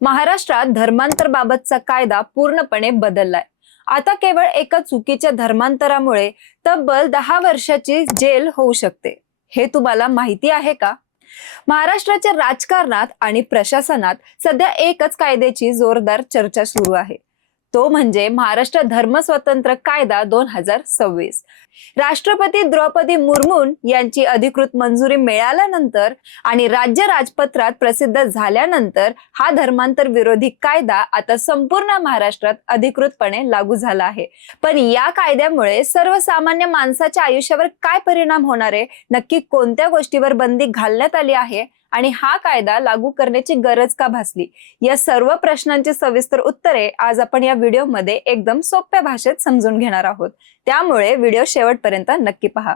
महाराष्ट्रात धर्मांतराबाबतचा कायदा पूर्णपणे बदललाय। आता केवळ एका चुकीच्या धर्मांतरामुळे तब्बल 10 वर्षाची जेल होऊ शकते। हे तुम्हाला माहिती आहे का? महाराष्ट्राच्या राजकारणात आणि प्रशासनात सध्या एकच कायद्याची जोरदार चर्चा सुरू आहे, तो म्हणजे महाराष्ट्र धर्मस्वतंत्र कायदा 2026। राष्ट्रपती द्रौपदी मुर्मू यांची अधिकृत मंजुरी मिळाल्यानंतर आणि राज्य राजपत्रात प्रसिद्ध झाल्यानंतर हा धर्मांतर विरोधी कायदा आता संपूर्ण महाराष्ट्रात अधिकृतपणे लागू झाला आहे। पण या कायद्यामुळे सर्वसामान्य माणसाच्या आयुष्यावर काय परिणाम होणार आहे, नक्की कोणत्या गोष्टीवर बंदी घालण्यात आली आहे आणि हा कायदा लागू करण्याची गरज का भासली, या सर्व प्रश्नांची सविस्तर उत्तरे आज आपण या व्हिडिओमध्ये एकदम सोप्या भाषेत समजून घेणार आहोत। त्यामुळे व्हिडिओ शेवटपर्यंत नक्की पहा।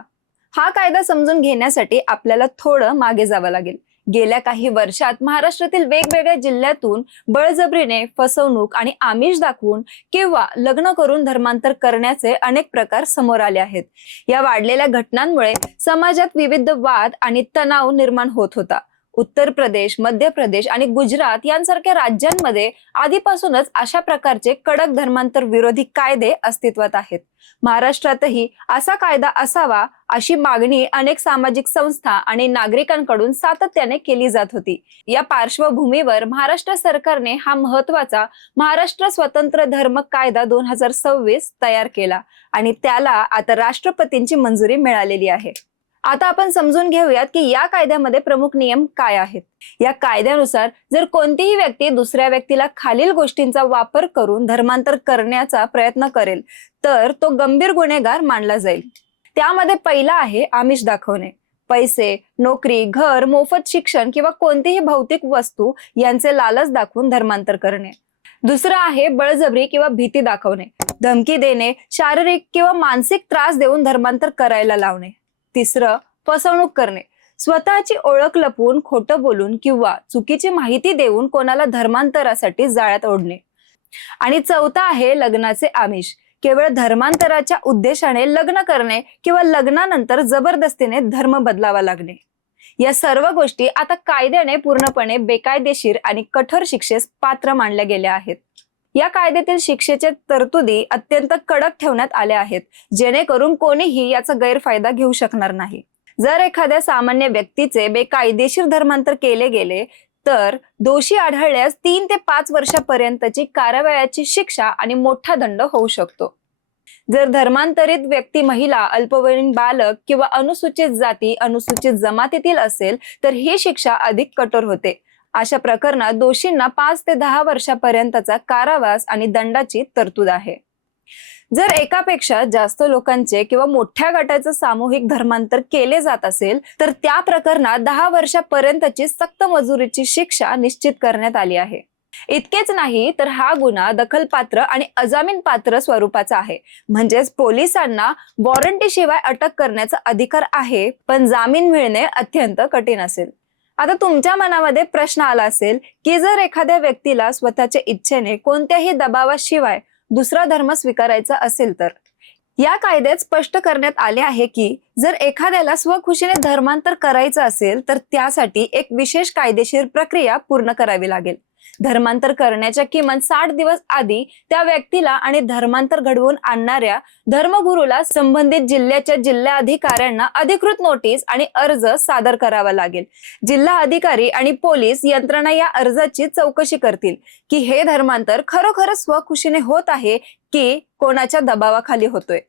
हा कायदा समजून घेण्यासाठी आपल्याला थोडं मागे जावं लागेल। गेल्या काही वर्षात महाराष्ट्रातील वेगवेगळ्या जिल्ह्यातून बळजबरीने फसवणूक आणि आमिष दाखवून किंवा लग्न करून धर्मांतर करण्याचे अनेक प्रकार समोर आले आहेत। या वाढलेल्या घटनांमुळे समाजात विविध वाद आणि तणाव निर्माण होत होता। उत्तर प्रदेश, मध्य प्रदेश आणि गुजरात यांसारख्या राज्यांमध्ये आधीपासूनच अशा प्रकारचे कडक धर्मांतर विरोधी कायदे अस्तित्वात आहेत। महाराष्ट्रातही असा कायदा असावा अशी मागणी अनेक सामाजिक संस्था आणि नागरिकांकडून सातत्याने केली जात होती। या पार्श्वभूमीवर महाराष्ट्र सरकारने हा महत्त्वाचा महाराष्ट्र स्वतंत्र धर्म कायदा 2026 तयार केला आणि त्याला आता राष्ट्रपतींची मंजुरी मिळालेली आहे। आता आपण समजून घेऊयात की या कायद्यामध्ये प्रमुख नियम काय आहेत। या कायद्यानुसार जर कोणतीही व्यक्ती दुसऱ्या व्यक्तीला खालील गोष्टींचा वापर करून धर्मांतर करण्याचा प्रयत्न करेल तर तो गंभीर गुन्हेगार मानला जाईल। त्यामध्ये पहिला आहे आमिष दाखवणे। पैसे, नोकरी, घर, मोफत शिक्षण किंवा कोणतीही भौतिक वस्तू यांचे लालच दाखवून धर्मांतर करणे। दुसरं आहे बळजबरी किंवा भीती दाखवणे। धमकी देणे, शारीरिक किंवा मानसिक त्रास देऊन धर्मांतर करायला लावणे। तिसरं फसवणूक करणे। स्वतःची ओळख लपवून खोटं बोलून किंवा चुकीची माहिती देऊन कोणाला धर्मांतरासाठी जाळ्यात ओढणे। आणि चौथा आहे लग्नाचे आमिष। केवळ धर्मांतराच्या उद्देशाने लग्न करणे किंवा लग्नानंतर जबरदस्तीने धर्म बदलावा लागणे। या सर्व गोष्टी आता कायद्याने पूर्णपणे बेकायदेशीर आणि कठोर शिक्षेस पात्र मानल्या गेल्या आहेत। या कायद्यातील शिक्षेच्या तरतुदी अत्यंत कडक ठेवण्यात आल्या आहेत, जेणेकरून कोणीही याचा गैरफायदा घेऊ शकणार नाही। जर एखाद्या सामान्य व्यक्तीचे बेकायदेशीर धर्मांतर केले गेले तर दोषी आढळल्यास 3 ते 5 वर्षापर्यंतची कारावायाची शिक्षा आणि मोठा दंड होऊ शकतो। जर धर्मांतरित व्यक्ती महिला, अल्पवयीन बालक किंवा अनुसूचित जाती, अनुसूचित जमातीतील असेल तर ही शिक्षा अधिक कठोर होते। अशा प्रकरणात दोषींना 5 ते 10 वर्षापर्यंतचा कारावास आणि दंडाची तरतूद आहे। जर एकापेक्षा जास्त लोकांचे किंवा मोठ्या गटाचे सामूहिक धर्मांतर केले जात असेल तर त्या प्रकरणात 10 वर्षापर्यंतची सक्त मजुरीची शिक्षा निश्चित करण्यात आली आहे। इतकेच नाही तर हा गुन्हा दखलपात्र आणि अजामीनपात्र स्वरूपाचा आहे, म्हणजेच पोलिसांना वॉरंटीशिवाय अटक करण्याचा अधिकार आहे, पण जामीन मिळणे अत्यंत कठीण असेल। आता तुमच्या मनामध्ये प्रश्न आला असेल की जर एखाद्या व्यक्तीला स्वतःच्या इच्छेने कोणत्याही दबावाशिवाय दुसरा धर्म स्वीकारायचा असेल तर या कायद्यात स्पष्ट करण्यात आले आहे की जर एखाद्याला स्वखुशीने धर्मांतर करायचं असेल तर त्यासाठी एक विशेष कायदेशीर प्रक्रिया पूर्ण करावी लागेल। धर्मांतर करण्याच्या किमान 60 दिवस आधी त्या व्यक्तीला आणि धर्मांतर घडवून आणणाऱ्या धर्मगुरूला संबंधित जिल्ह्याच्या जिल्हाधिकाऱ्यांना अधिकृत नोटीस आणि अर्ज सादर करावा लागेल। जिल्हा अधिकारी आणि पोलीस यंत्रणा या अर्जाची चौकशी करतील की हे धर्मांतर खरोखर स्वखुशीने होत आहे की कोणाच्या दबावाखाली होतोय।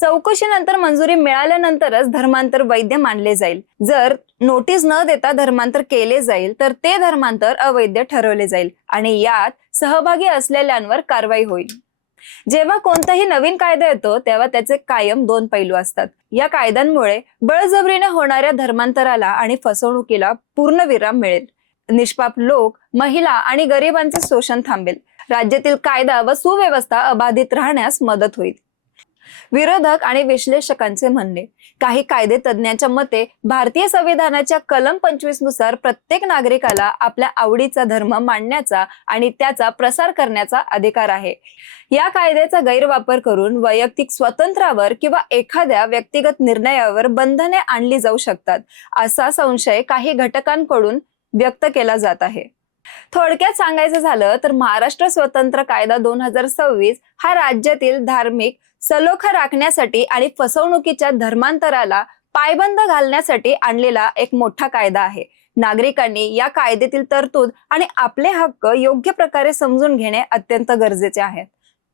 चौकशीनंतर मंजुरी मिळाल्यानंतरच धर्मांतर वैध मानले जाईल। जर नोटीस न देता धर्मांतर केले जाईल तर ते धर्मांतर अवैध ठरवले जाईल आणि यात सहभागी असलेल्यांवर कारवाई होईल। जेव्हा कोणताही नवीन कायदा येतो तेव्हा त्याचे कायम 2 पैलू असतात। या कायद्यांमुळे बळजबरीने होणाऱ्या धर्मांतराला आणि फसवणुकीला पूर्णविराम मिळेल। निष्पाप लोक, महिला आणि गरिबांचे शोषण थांबेल। राज्यातील कायदा व सुव्यवस्था अबाधित राहण्यास मदत होईल। विरोधक आणि विश्लेषकांचे म्हणणे, काही कायदे तज्ञांच्या मते भारतीय संविधानाच्या कलम 25 नुसार प्रत्येक नागरिकाला आपल्या आवडीचा धर्म मांडण्याचा आणि त्याचा प्रसार करण्याचा अधिकार आहे। या कायद्याचा गैरवापर करून वैयक्तिक स्वातंत्र्यावर किंवा एखाद्या व्यक्तिगत निर्णयावर बंधने आणली जाऊ शकतात, असा संशय काही घटकांकडून व्यक्त केला जात आहे। थोडक्यात सांगायचं झालं तर महाराष्ट्र स्वतंत्र कायदा 2026 हा राज्यातील धार्मिक सलोखा राखण्यासाठी आणि फसवणुकीच्या धर्मांतराला पायबंद घालण्यासाठी आणलेला एक मोठा कायदा आहे. नागरिकांनी या कायद्यातील तरतूद आणि आपले हक्क योग्य प्रकारे समजून घेणे अत्यंत गरजेचे आहे.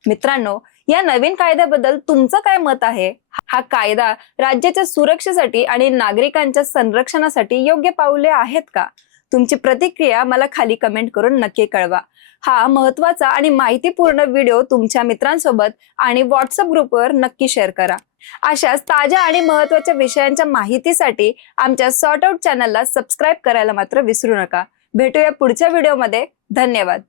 मित्रांनो, या नवीन कायद्याबद्दल तुमचं काय मत आहे? हा कायदा राज्याच्या सुरक्षेसाठी आणि नागरिकांच्या संरक्षणासाठी योग्य पाऊले आहेत का? तुमची प्रतिक्रिया मला खाली कमेंट करून नक्की कळवा. हा महत्त्वाचा आणि माहितीपूर्ण व्हिडिओ तुमच्या मित्रांसोबत आणि व्हॉट्सअप ग्रुपवर नक्की शेअर करा. अशाच ताज्या आणि महत्त्वाच्या विषयांच्या माहितीसाठी आमच्या सॉर्ट आउट चॅनलला सबस्क्राईब करायला मात्र विसरू नका. भेटूया पुढच्या व्हिडिओमध्ये. धन्यवाद.